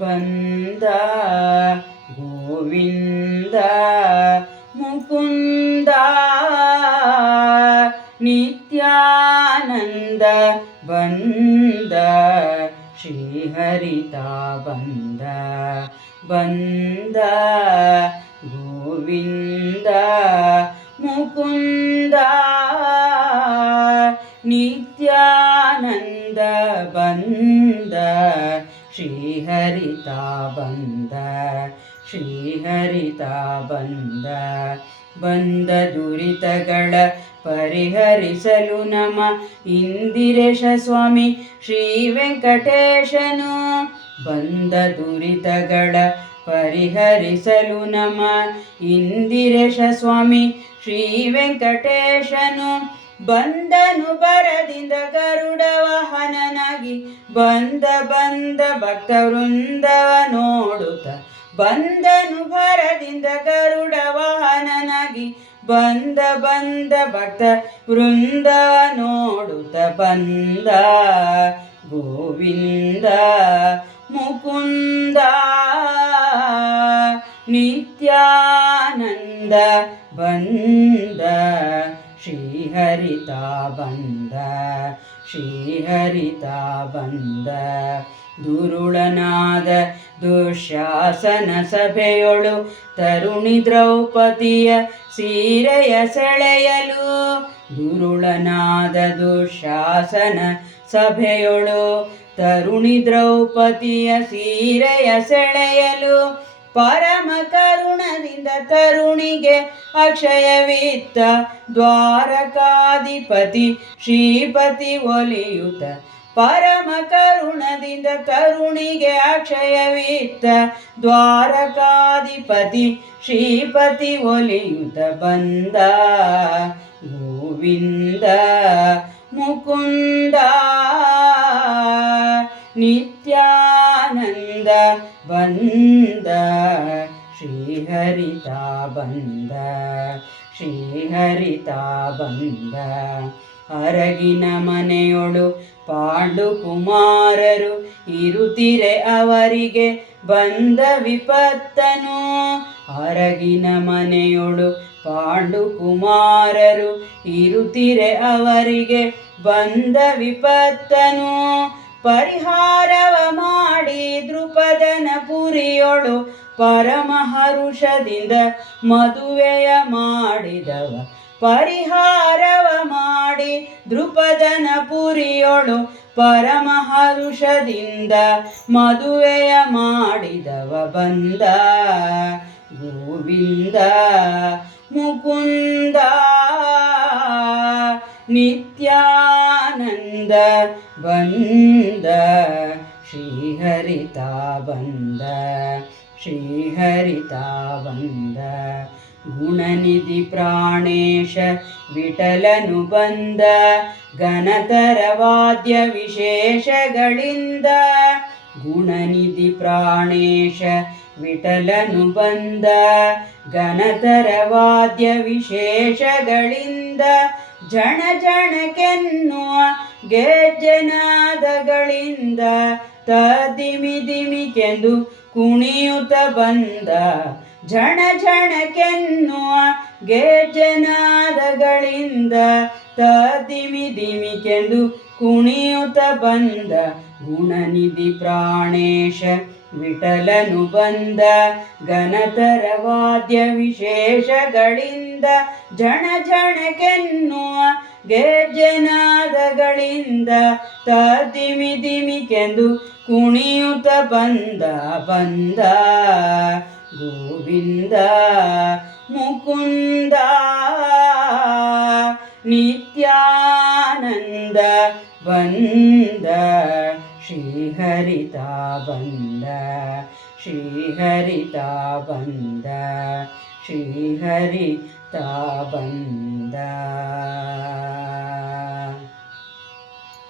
ಬಂದ ಗೋವಿಂದ ಮುಕುಂದ ನಿತ್ಯಾನಂದ ಬಂದ ಶ್ರೀಹರಿತ ಬಂದ ಬಂದ ಗೋವಿಂದ ಮುಕುಂದ ನಿತ್ಯಾನಂದ ಬಂದ ಶ್ರೀಹರಿತ ಬಂದ ಶ್ರೀಹರಿತ ಬಂದ. ಬಂದ ದುರಿತಗಳ ಪರಿಹರಿಸಲು ನಮ ಇಂದಿರೇಶ ಸ್ವಾಮಿ ಶ್ರೀ ವೆಂಕಟೇಶನು ಬಂದ ದುರಿತಗಳ ಪರಿಹರಿಸಲು ನಮ ಇಂದಿರೇಶ ಸ್ವಾಮಿ ಶ್ರೀ ವೆಂಕಟೇಶನು ಬಂದನು ಬರದಿಂದ ಗರುಡ ವಾಹನನಾಗಿ, ಬಂದ ಬಂದ ಭಕ್ತ ವೃಂದವ ನೋಡುತ್ತ. ಬಂದನು ಭರದಿಂದ ಗರುಡ ವಾಹನನಾಗಿ, ಬಂದ ಬಂದ ಭಕ್ತ ವೃಂದವ ನೋಡುತ್ತ. ಬಂದ ಗೋವಿಂದ, ಮುಕುಂದ, ನಿತ್ಯಾನಂದ, ಬಂದ ಶ್ರೀಹರಿತ ಬಂದ ಶ್ರೀಹರಿತ ಬಂದ. ದುರುಳನಾದ ದುಶಾಸನ ಸಭೆಯೊಳು ತರುಣಿ ದ್ರೌಪದಿಯ ಸೀರೆಯ ಸೆಳೆಯಲು, ದುರುಳನಾದ ದುಶಾಸನ ಸಭೆಯೊಳು ತರುಣಿ ದ್ರೌಪದಿಯ ಸೀರೆಯ ಸೆಳೆಯಲು ಪರಮ ಕರುಣದಿಂದ ತರುಣಿಗೆ ಅಕ್ಷಯವಿತ್ತ ದ್ವಾರಕಾಧಿಪತಿ ಶ್ರೀಪತಿ ಒಲಿಯುತ ಪರಮ ಕರುಣದಿಂದ ತರುಣಿಗೆ ಅಕ್ಷಯವಿತ್ತ ದ್ವಾರಕಾಧಿಪತಿ ಶ್ರೀಪತಿ ಒಲಿಯುತ ಬಂದ ಗೋವಿಂದ ಮುಕುಂದ ನಿತ್ಯಾನಂದ ಬಂದ ಶ್ರೀಹರಿತ ಬಂದ ಶ್ರೀಹರಿತ ಬಂದ. ಅರಗಿನ ಮನೆಯೊಳು ಪಾಂಡು ಕುಮಾರರು ಇರುತ್ತಿರೆ ಅವರಿಗೆ ಬಂದ ವಿಪತ್ತನು. ಅರಗಿನ ಮನೆಯೊಳು ಪಾಂಡು ಕುಮಾರರು ಇರುತ್ತಿರೆ ಅವರಿಗೆ ಬಂದ ವಿಪತ್ತನು. ಪರಿಹಾರವ ಮಾಡಿ ದೃಪದನ ಪುರಿಯೊಳು ಪರಮಹರುಷದಿಂದ ಮದುವೆಯ ಮಾಡಿದವ. ಪರಿಹಾರವ ಮಾಡಿ ದೃಪದನ ಪುರಿಯೊಳು ಪರಮಹರುಷದಿಂದ ಮದುವೆಯ ಮಾಡಿದವ. ಬಂದ ಗೋವಿಂದ ಮುಕುಂದ ನಿತ್ಯಾನಂದ ಬಂದ ಶ್ರೀಹರಿತ ಬಂದ ಶ್ರೀಹರಿತ ಬಂದ. ಗುಣನಿಧಿ ಪ್ರಾಣೇಶ ವಿಠಲನು ಬಂದ, ಘನತರ ವಾದ್ಯ ವಿಶೇಷಗಳಿಂದ. ಗುಣನಿಧಿ ಪ್ರಾಣೇಶ ವಿಠಲನು ಬಂದ, ಘನತರ ವಾದ್ಯ ವಿಶೇಷಗಳಿಂದ. ಜಣ ಜಣಕೆನ್ನುವ ಗೆಜ್ಜೆನಾದಗಳಿಂದ ತದಿಮಿ ಕೆಂದು ಕುಣಿಯುತ್ತ ಬಂದ. ಝಣ ತ ದಿಮಿ ಧಿಮಿ ಕೆಂದು ಕುಣಿಯುತ್ತ ಬಂದ. ಗುಣನಿಧಿ ಪ್ರಾಣೇಶ ವಿಠಲನು ಬಂದ. ಘನತರ ವಾದ್ಯ ವಿಶೇಷಗಳಿಂದ ಝಣ ಝಣಕೆನ್ನುವ ಗೆಜ್ಜೆನಾದಗಳಿಂದ ದಿಮಿ ದಿಮಿಕೆಂದು ಕುಣಿಯುತ ಬಂದ ಬಂದ ಗೋವಿಂದ ಮುಕುಂದ ನಿತ್ಯಾನಂದ ಬಂದ ಶ್ರೀಹರಿತ ಬಂದ ಶ್ರೀಹರಿತ ಬಂದ ಶ್ರೀಹರಿತ ಬಂದ